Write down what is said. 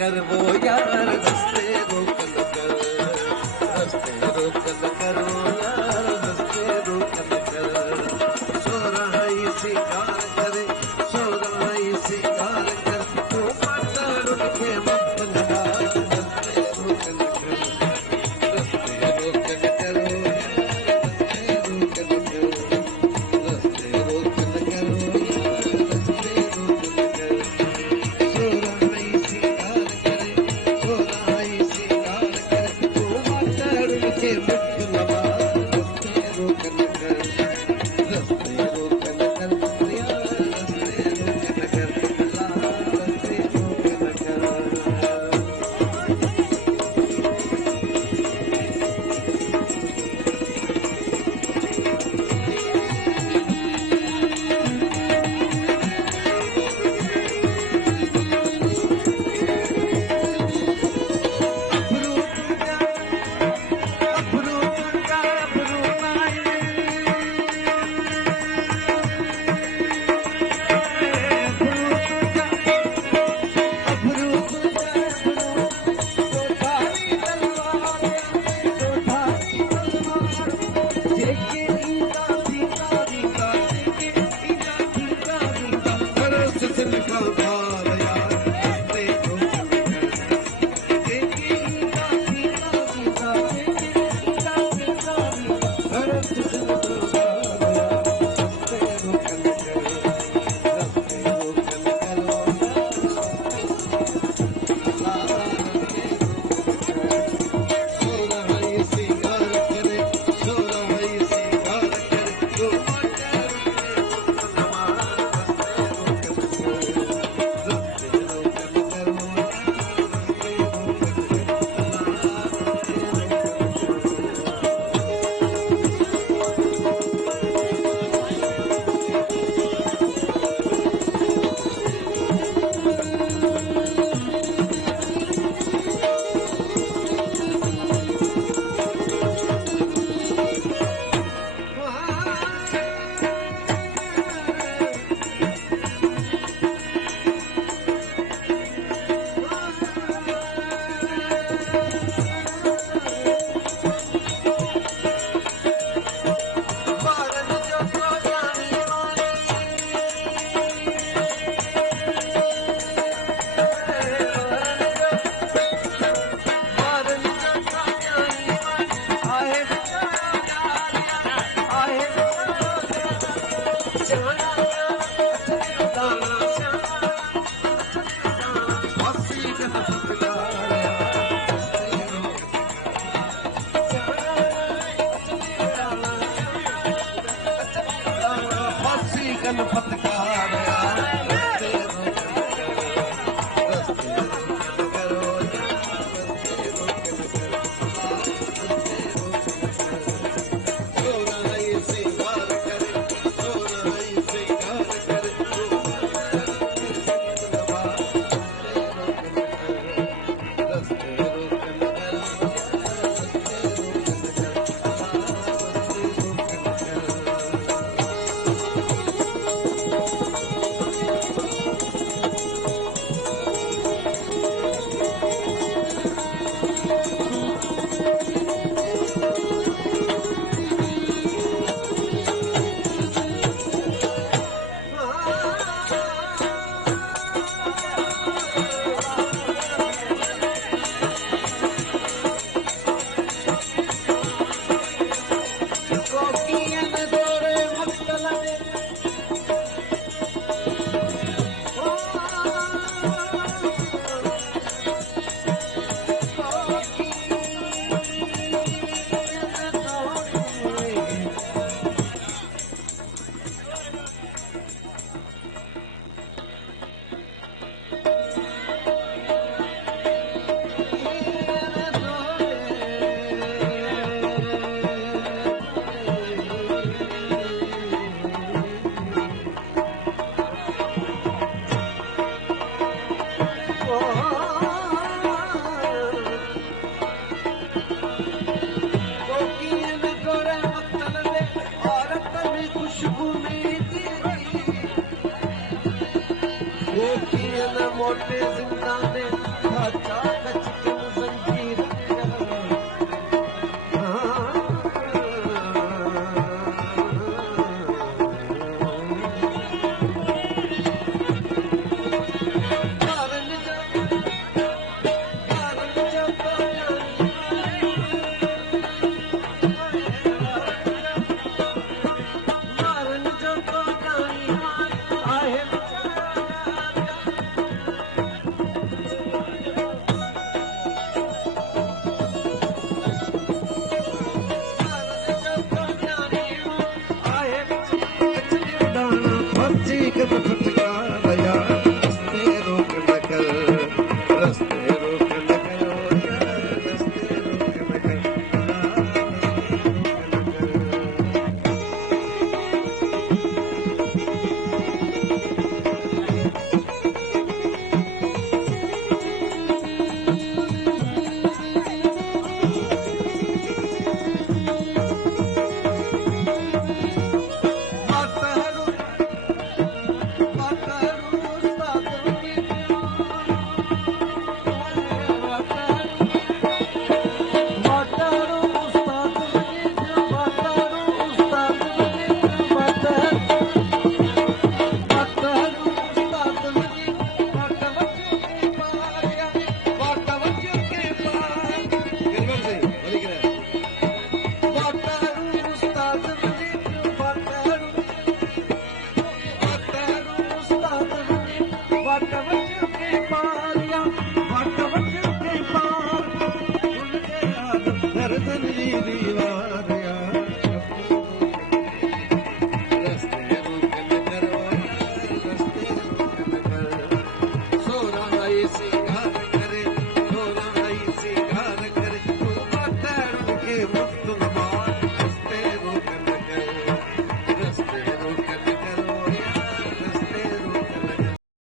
कर वो यार रस्ते रोकन कर, रस्ते रोकन करो यार रस्ते रोकन कर। सो रही शिकार करे, सो रही शिकार कर, तो पत्थर उनके मुख लगा रस्ते रोकन कर, रस्ते रोकन करो यार रस्ते रोकन कर, रस्ते रोकन करो यार रस्ते रोकन कर। सो रही शिकार करे, सो रही शिकार करे, तो पत्थर उनके मुख लगा रस्ते रोकन कर, रस्ते रोकन कर यार रस्ते रोकन कर, रस्ते रोकन कर। अबरू तुझा, अबरू तुझा, अबरू नाही, अबरू तुझा, अबरू तो धारी तलवार, तो धारी तलवार, जेके ईदा सीता रीता, जेके ईदा सीता रीता, सरस तिनका भार यार रस्ते रोकन कर, जेके ईदा सीता रीता, जेके ईदा सीता रीता, सरस तिनका भार यार रस्ते रोकन कर, रस्ते रोकन करो सो रही शिकार करे, सो रही शिकार करे, तो पत्थर रस्ते रोकन करो, रस्ते बारन जो तो जानी वाली, बारन जो तो जानी वाली, आहे बेचारा जालिया, आहे बेचारा जाना दाना श्यामा, वासी जन फुकलाया रस्ते फांसी कन फटकार यार रस्ते रोकन कर, रस्ते रोकन करो यार रस्ते रोकन कर, रस्ते रोकन कर। सो रही शिकार करे, सो रही शिकार करे, तो पत्थर उनके मुख लगा रस्ते रोकन कर, रस्ते रोकन करो यार रस्ते रोकन कर, रस्ते रोकन कर। चाक